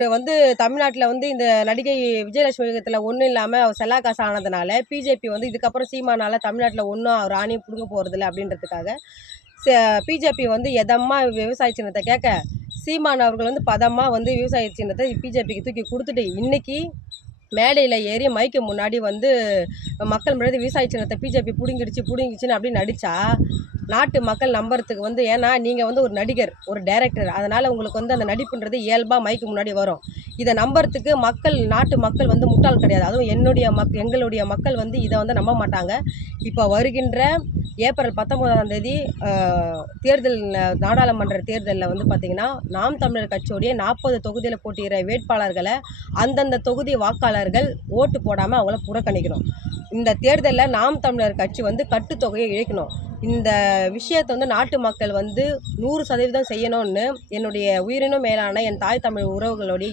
வந்து தமிழ்நாட்டுல வந்து இந்த நடிகை விஜயலட்சுமி இயக்கத்துல ஒண்ணும் இல்லாம அவ செல்லா காசு ஆனதுனால, பிஜேபி வந்து இதுக்கப்புறம் சீமானால தமிழ்நாட்டுல ஒண்ணும் ஒரு ஆணியும் புடுங்க போறதில்ல அப்படின்றதுக்காக, ச பிஜேபி வந்து எதமா விவசாய சின்னத்த கேட்க, சீமான் அவர்கள் வந்து பதமா வந்து விவசாய சின்னத்த பிஜேபிக்கு தூக்கி குடுத்துட்டு, இன்னைக்கு மேடையில ஏறி மைக்கு முன்னாடி வந்து மக்கள் முன்னாடி விவசாய சின்னத்த பிஜேபி புடுங்கிடுச்சுன்னு அப்படின்னு நடிச்சா, நாட்டு மக்கள் நம்புறதுக்கு வந்து ஏன்னா நீங்க வந்து ஒரு நடிகர், ஒரு டைரக்டர். அதனால உங்களுக்கு வந்து அந்த நடிப்புன்றது இயல்பா மைக்கு முன்னாடி வரும். இத நம்புறதுக்கு நாட்டு மக்கள் வந்து முட்டாள் கிடையாது. அதுவும் எங்களுடைய மக்கள் வந்து இத வந்து நம்ப மாட்டாங்க. இப்ப வருகின்ற ஏப்ரல் 19ஆம் தேதி தேர்தல் நாடாளுமன்ற தேர்தல்ல வந்து பார்த்தீங்கன்னா, நாம் தமிழர் கட்சியுடைய 40 தொகுதியில போட்டியிடுற வேட்பாளர்கள அந்தந்த தொகுதி வாக்காளர்கள் ஓட்டு போடாம அவங்கள புறக்கணிக்கணும். இந்த தேர்தல்ல நாம் தமிழர் கட்சி வந்து கட்டுத்தொகையை இழக்கணும். இந்த விஷயத்த வந்து நாட்டு மக்கள் வந்து 100% செய்யணும்னு என்னுடைய உயிரினும் மேலான என் தாய் தமிழ் உறவுகளுடைய